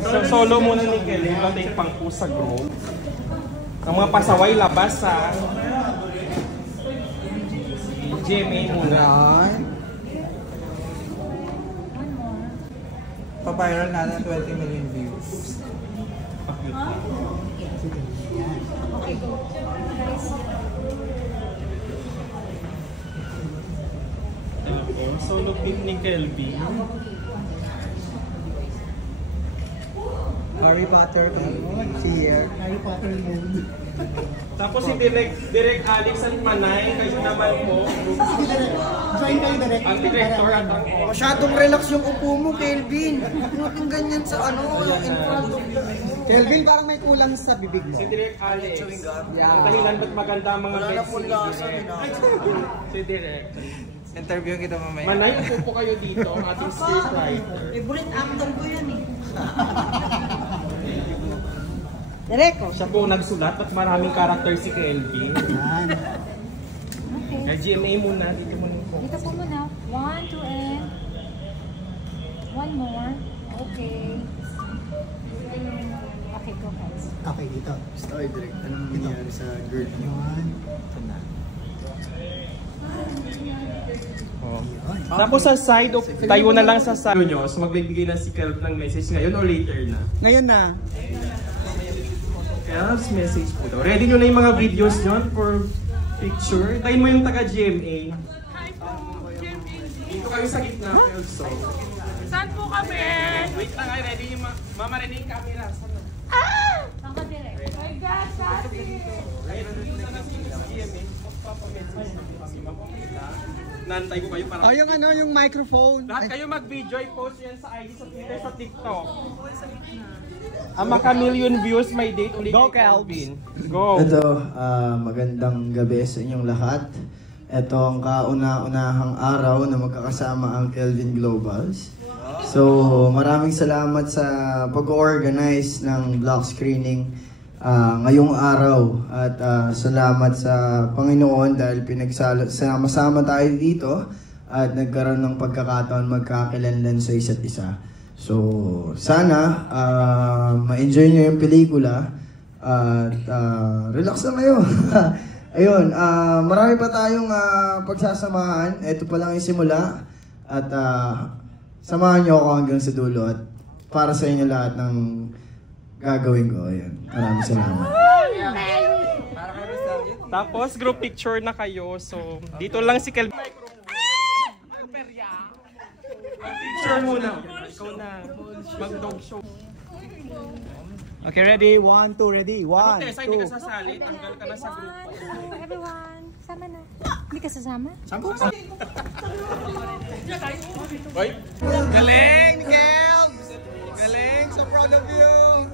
So, solo muna ni Kelly. Wala tayong pangko sa group. Ang mga pasaway labas sa GMA muna. Pa-viral na ng 20 million views. Okay, go. Solo pic ni Kelvin. Harry Potter here. Harry Potter mode. Tapos si Direk Alex at Manay, kayo naman po. Join kayo direct. Ang director at ako. Masyadong relax yung upo mo, Kelvin. Yung ganyan sa ano, in front of Kelvin, parang may kulang sa bibig mo. Si Direk Alex. Ang dahilan ba't maganda ang mga wala na po lasa. Si Direk. Interview kita mamaya. Manay, upo po kayo dito, ang ating scriptwriter. Favorite actor ko yan eh. Direko. Siya po nagsulat at maraming karakter si Kelvin. Okay. GMA muna, dito muna po. Dito po muna. 1, 2, and 1 more. Okay. Okay, go guys. Okay, dito. Story direct. Anong nangyari sa girl? Yun. Oh. Tapos sa side, tayo na lang sa side nyo. So magbibigay na si Kelv ng message ngayon o later na? Ngayon na. Kelv's message po daw. Ready nyo na yung mga videos nyo for picture? Tayin mo yung taga-GMA. Hi po, GMA. Dito kayo sa gitna, Kelv. So. Saan po kami? Wait lang, ay ready yung mama ready yung camera. Ako direct. Oh my God, Tati! Nantay ko kayo para... Oh, yung ano, yung microphone. Lahat kayo mag-video, i-post yan sa ID, sa Twitter, sa TikTok. Ang maka-million views, may date ulit Go, kay Kelvin. Go! Ito, magandang gabi sa inyong lahat. Ito ang kauna-unahang araw na magkakasama ang Kelvin Globals. So, maraming salamat sa pag-organize ng block screening ngayong araw. At salamat sa Panginoon dahil pinagsama-sama tayo dito at nagkaroon ng pagkakataon magkakilanlan sa isa't isa. So, sana ma-enjoy nyo yung pelikula at relax na kayo. Ayun, marami pa tayong pagsasamahan. Ito pa lang yung simula. At samahan nyo ako hanggang sa dulo. At para sa inyo lahat ng gagawin ko. Ayun, maraming salamat. Tapos, group picture na kayo. So, dito lang si Kelvin. Picture muna. Ikaw na. Mag-dog show. Okay, ready? 1, 2, ready? 1, 2. Tessa, hindi ka sasali. Tanggal ka na sa group. Everyone, sama na. Hindi ka sasama? Boy? Galing, Kel! Galing, so proud of you!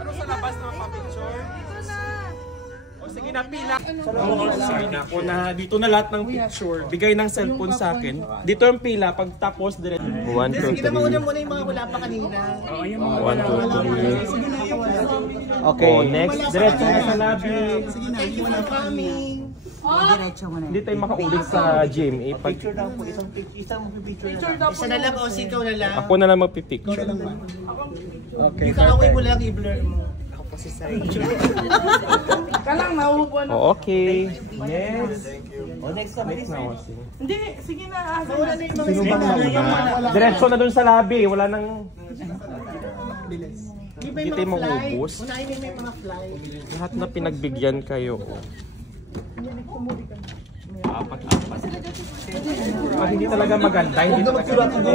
Ano sa labas na pa-picture? O sige na, pila. Sige na, ako na. Dito na lahat ng picture. Bigay ng cellphone sa akin. Dito yung pila. Pagtapos, direct. 1, 2, 3. Kita mo muna yung mga wala pa kanina. 1, 2, 3. Okay. Oh, next. Diretso na sa lobby. Sige na, you wanna coming. Hindi tayo makaulit sa GMA. Picture daw po, isang magpipicture na lang. Isa na lang o ikaw na lang. Ako na lang magpipicture. Okay. Ikaw mo lang i-blur mo. Ako po si Sai. Kalang nauupuan na. Oh, okay. Yes. O next na, Next na ako. Hindi, sige na. Wala na yung mga Sino bang mauna? Diretso na dun sa lobby. Wala nang... bilis. Hindi tayo maubos. Unahin mo yung mga fly. Lahat na pinagbigyan kayo. Apat-apat. Pag hindi talaga maganda, hindi talaga maganda.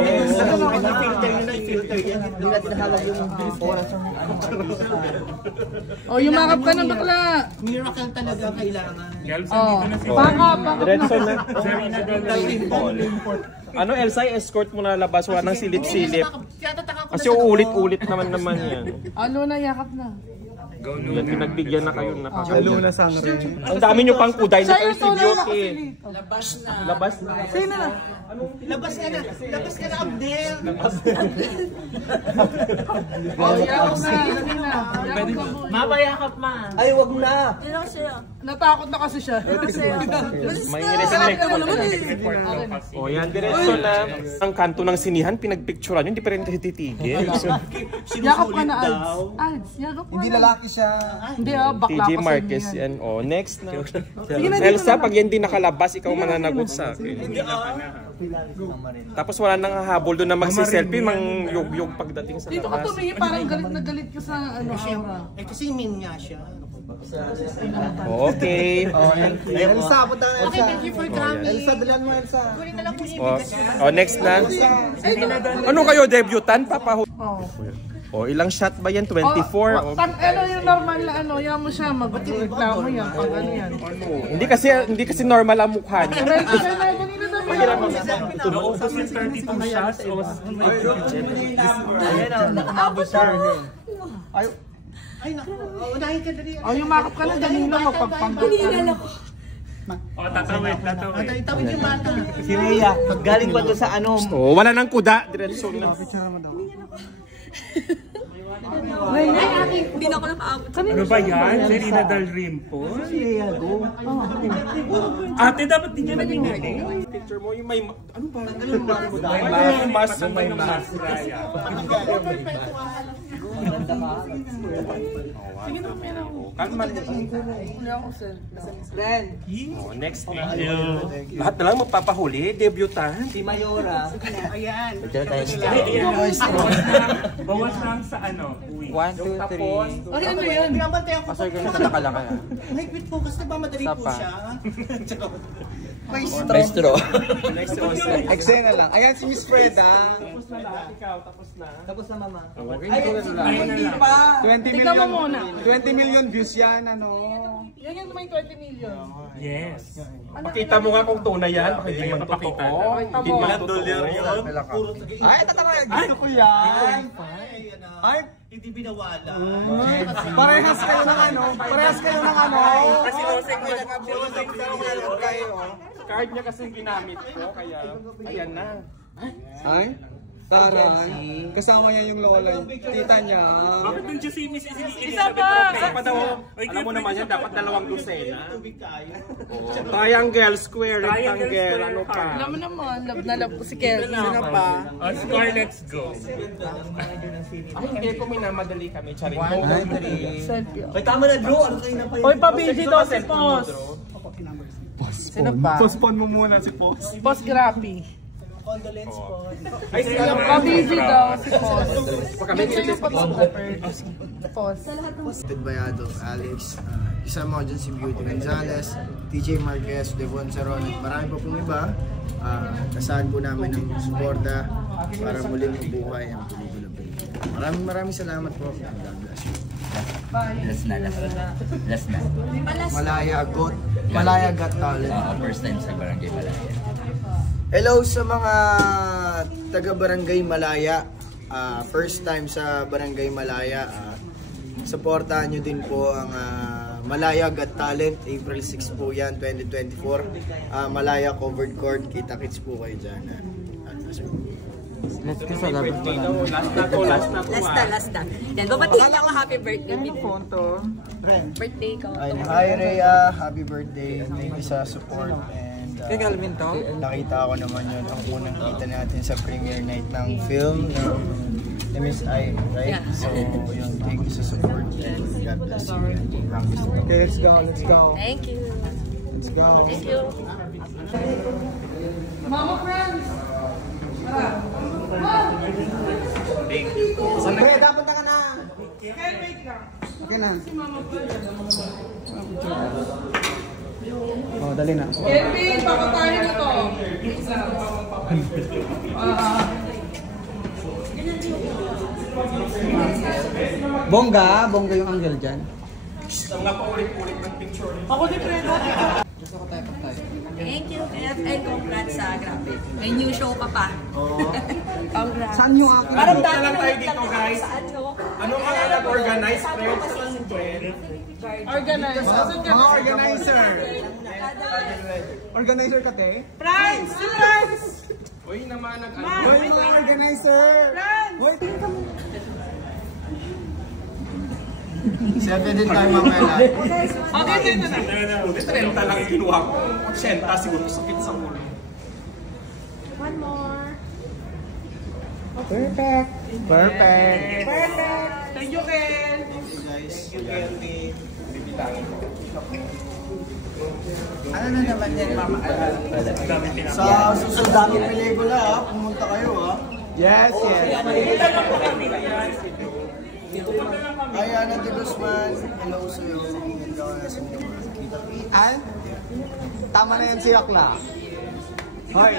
Filter yun na filter yan. Hindi natin nahalag yung oras. Oh, yumakap ka ng bakla. Miracle talaga kailangan. Oh, backup Diretso na. Import. Ano, Elsa, escort mo na labas. Wala nang silip-silip. Kasi uulit-ulit naman yan. Ano na, yakap na. Yan, pinagbigyan na kayo na Galo na sangre. Ang dami nyo pang kuday na Sa'yo to RCB, na okay. nakasilip. Labas na. Sa'yo na. Labas ka na! Labas ka na, Abdel! Oh, yakap na. Sige na. Yakap na po. Mabayakap ma! Ay, wag na! Natakot na kasi siya. May report. O yan, diretso na. Ang kanto ng sinihan, pinagpicturean yun, hindi pa rin titigil. Yakap ka na, Alds. Alds, yakap ka na. Hindi lalaki siya. Hindi bakla TJ ka sa Marquez inyo yan. O, next na. Elsa, pag yan di nakalabas, ikaw mananagot sa akin. Tapos wala nang hahabol doon na magsiselfie, mang yug-yug pagdating sa Dito ka labas. tumingin, parang galit na galit ka sa ano, aura. Eh kasi min nga siya. Okay. Elsa, punta na Elsa. Okay, thank you for coming. Elsa, dalan mo Elsa. Kunin na lang po yung O, next na. Ano kayo, debutant? Papahuli. Oh. O, ilang shot ba yan? 24? O, Ano yung normal na ano, yan mo siya, mag-reklamo yan, pag ano yan. hindi kasi normal ang mukha niya. Right, siya na, kanina daw yan. Naubos yung 32 shots o Ay, naku. Unahin ka dali. Oh, yung makap ka na, galing lang magpagpanggap ka. o tatawid. Tawid yung mata. Si Rhea, galing pa doon sa ano. O, wala nang kuda. Diretso na. Hindi na ako nakaabot. Ano ba yan? Serena Del Rimpo? Si Rhea, go. Ate, dapat din niya naging Picture mo yung may... Ano ba? may mas Raya. Kalma. Friend, O, next video. Lahat na lang magpapahuli. Debutant. si Mayora. Ayan. Bawas lang sa ano? Uwi. 1, 2, 3. Ay, ano yan? Pinabantayan ko. Pasok ka sa nakalaki. Higpit po kasi ba madali po siya? Maestro. Next also. Eksena lang. Ayan si Miss Freda. Tapos na lahat. Ikaw, tapos na. Tapos na mama. Hindi Pa. 20 Tignan mo muna. 20 million views yan, ano? Yan yung may 20 million. Yes. Pakita mo nga kung tunay yan. Hindi mo Papakita. Hindi mo dolyar yun. Ay, tatama. Gusto ko yan. Ay, hindi binawala. Parehas kayo ng ano? Parehas kayo ng ano? Kasi oseng kayo. Card niya kasi ginamit ko. Kaya, ayan na. Ay? Taray. Kasama niya yung lola, yung tita niya. Bakit dun siya si Miss Isa pa! Isa pa daw. Alam mo naman yan, dapat 2 dosena. Triangle, square, rectangle, ano pa. Alam mo naman, love na love ko si Kelvin. Sino pa? Score, let's go. Ay, hindi ko minamadali kami. Charing mo. Selfie. Ay, tama na, Drew. Ano kayo na pa yun? Hoy, pa-busy daw si Pos. Sino pa? Postpone mo muna si Post. Pos Grappy. Condolence po. Ay, siya lang. Pa-busy daw si Pos. Kami Pos. Ted Bayado, Alex, isama ko dyan si Beauty Gonzalez, TJ Marquez, Devon Saron, at marami pa pong iba. Kasaan po namin ng suporta para muling mabuhay ang pelikula po. Maraming salamat po. God bless you. Last na. Malaya Got Talent. First time sa Barangay Malaya. Hello sa mga taga Barangay Malaya. First time sa Barangay Malaya. Supportahan nyo din po ang Malaya Got Talent. April 6 po yan, 2024. Malaya Covered Court. Kita-kits po kayo dyan. Let's go sa labas pa lang. Last na. Yan, babatiin ako happy birthday. Birthday ko. Hi Rhea, happy birthday. Thank you sa support. Kay Calvin to? Nakita ko naman yun ang unang kita natin sa premiere night ng film ng Miss I, right? Yeah. So, yun, thank you sa support and God bless you. Okay, let's go, let's go. Thank you. Let's go. Thank you. Mama friends! Sandre, dapat ka na. Kel, wait lang. Okay na. Si Mama friends. Oh, dali na. Kelvin, papatayin na to. Bongga yung angle dyan. Mga paulit-ulit ng picture. Ako ni Fredo. Thank you, Beth. And congrats sa grabe. May new show pa. Congrats. Saan yung akin? Parang dati lang tayo dito, guys. Saan show? Ano mga nag-organize, friends? Organize. Mga organizer. Organizer ka, te? Franz! Si Franz! Uy, naman Hoy, mga organizer! Hoy, 7 din tayo mamaya. Okay, din na. 30 lang yung kinuha ko. 80 siguro sakit sa ulo. One more. perfect. Perfect. Perfect. Thank you, Ken. Thank you, Kelly. Ano na naman yan, Mama? Sa susunod daming pelikula ha, pumunta kayo ha. Yes, yes. Hi Ana de Guzman, hello sa'yo. Ganda ka na sa mga kita. Tama na yan si Yakla. Hoy.